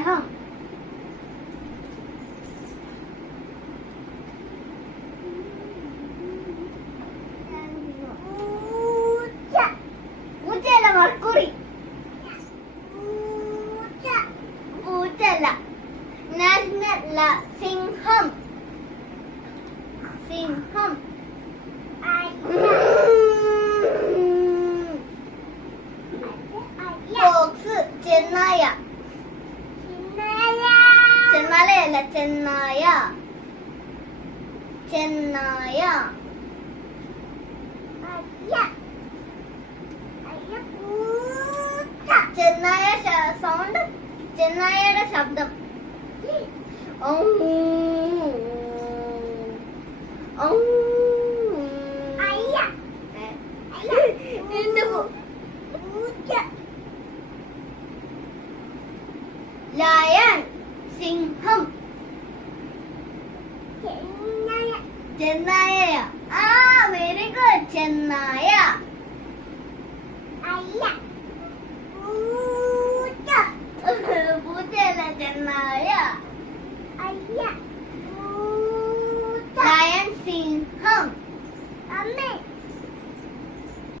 സ്നേഹം. പൂച്ചയല്ല, മർക്കുറി. പൂച്ചല്ല. നാഷണൽ സിംഹം. സിംഹം. ഫോക്സ്. ചെന്നായ. ചെന്നാലയല്ല, ചെന്നായ. ചെന്നായ. ചെന്നായ സൗണ്ട്. ചെന്നായയുടെ ശബ്ദം. ലയൺ. സിംഹം. ചെന്നായ. Very good. ചെന്നായ.